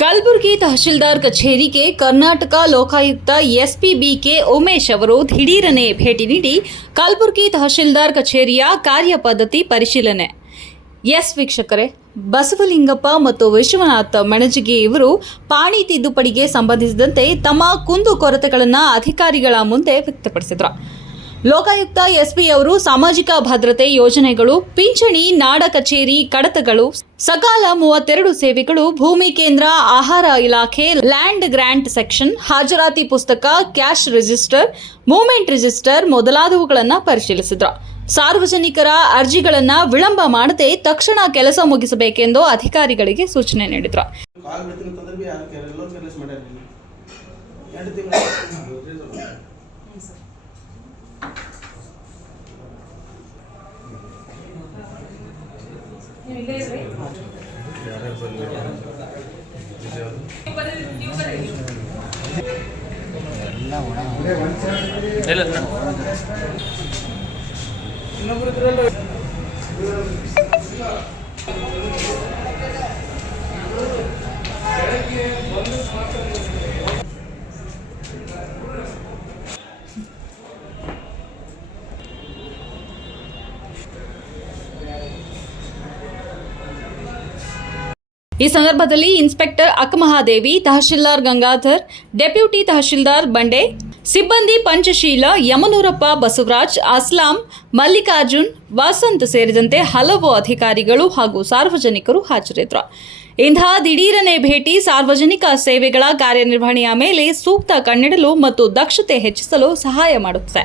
ಕಲಬುರಗಿ ತಹಶೀಲ್ದಾರ್ ಕಚೇರಿಗೆ Karnataka Lokayukta SP BK Umesh ಅವರು ದಿಢೀರನೆ ಭೇಟಿ ನೀಡಿ ಕಲಬುರಗಿ ತಹಶೀಲ್ದಾರ್ ಕಚೇರಿಯ ಕಾರ್ಯಪದ್ಧತಿ ಪರಿಶೀಲನೆ. ವೀಕ್ಷಕರೇ, ಬಸವಲಿಂಗಪ್ಪ ಮತ್ತು ವಿಶ್ವನಾಥ್ ಮೆಣಜಿಗಿ ಇವರು ಪಾಣಿ ತಿದ್ದುಪಡಿಗೆ ಸಂಬಂಧಿಸಿದಂತೆ ತಮ್ಮ ಕುಂದುಕೊರತೆಗಳನ್ನು ಅಧಿಕಾರಿಗಳ ಮುಂದೆ ವ್ಯಕ್ತಪಡಿಸಿದರು. ಲೋಕಾಯುಕ್ತ ಎಸ್ಪಿ ಅವರು ಸಾಮಾಜಿಕ ಭದ್ರತೆ ಯೋಜನೆಗಳು, ಪಿಂಚಣಿ, ನಾಡ ಕಚೇರಿ, ಕಡತಗಳು, ಸಕಾಲ 32 ಸೇವೆಗಳು, ಭೂಮಿ ಕೇಂದ್ರ, ಆಹಾರ ಇಲಾಖೆ, ಲ್ಯಾಂಡ್ ಗ್ರಾಂಟ್ ಸೆಕ್ಷನ್, ಹಾಜರಾತಿ ಪುಸ್ತಕ, ಕ್ಯಾಶ್ ರಿಜಿಸ್ಟರ್, ಮೂವ್ಮೆಂಟ್ ರಿಜಿಸ್ಟರ್ ಮೊದಲಾದವುಗಳನ್ನು ಪರಿಶೀಲಿಸಿದರು. ಸಾರ್ವಜನಿಕರ ಅರ್ಜಿಗಳನ್ನು ವಿಳಂಬ ಮಾಡದೆ ತಕ್ಷಣ ಕೆಲಸ ಮುಗಿಸಬೇಕೆಂದು ಅಧಿಕಾರಿಗಳಿಗೆ ಸೂಚನೆ ನೀಡಿದರು. ಈ ಸಂದರ್ಭದಲ್ಲಿ ಇನ್ಸ್ಪೆಕ್ಟರ್ ಅಕ್ಕಮಹಾದೇವಿ, ತಹಶೀಲ್ದಾರ್ ಗಂಗಾಧರ್, ಡೆಪ್ಯೂಟಿ ತಹಶೀಲ್ದಾರ್ ಬಂಡೆ, ಸಿಬ್ಬಂದಿ ಪಂಚಶೀಲ, ಯಮನೂರಪ್ಪ, ಬಸವರಾಜ್, ಅಸ್ಲಾಂ, ಮಲ್ಲಿಕಾರ್ಜುನ್, ವಸಂತ್ ಸೇರಿದಂತೆ ಹಲವು ಅಧಿಕಾರಿಗಳು ಹಾಗೂ ಸಾರ್ವಜನಿಕರು ಹಾಜರಿದ್ದರು. ಇಂತಹ ದಿಢೀರನೆ ಭೇಟಿ ಸಾರ್ವಜನಿಕ ಸೇವೆಗಳ ಕಾರ್ಯನಿರ್ವಹಣೆಯ ಮೇಲೆ ಸೂಕ್ತ ಕಣ್ಣಿಡಲು ಮತ್ತು ದಕ್ಷತೆ ಹೆಚ್ಚಿಸಲು ಸಹಾಯ ಮಾಡುತ್ತದೆ.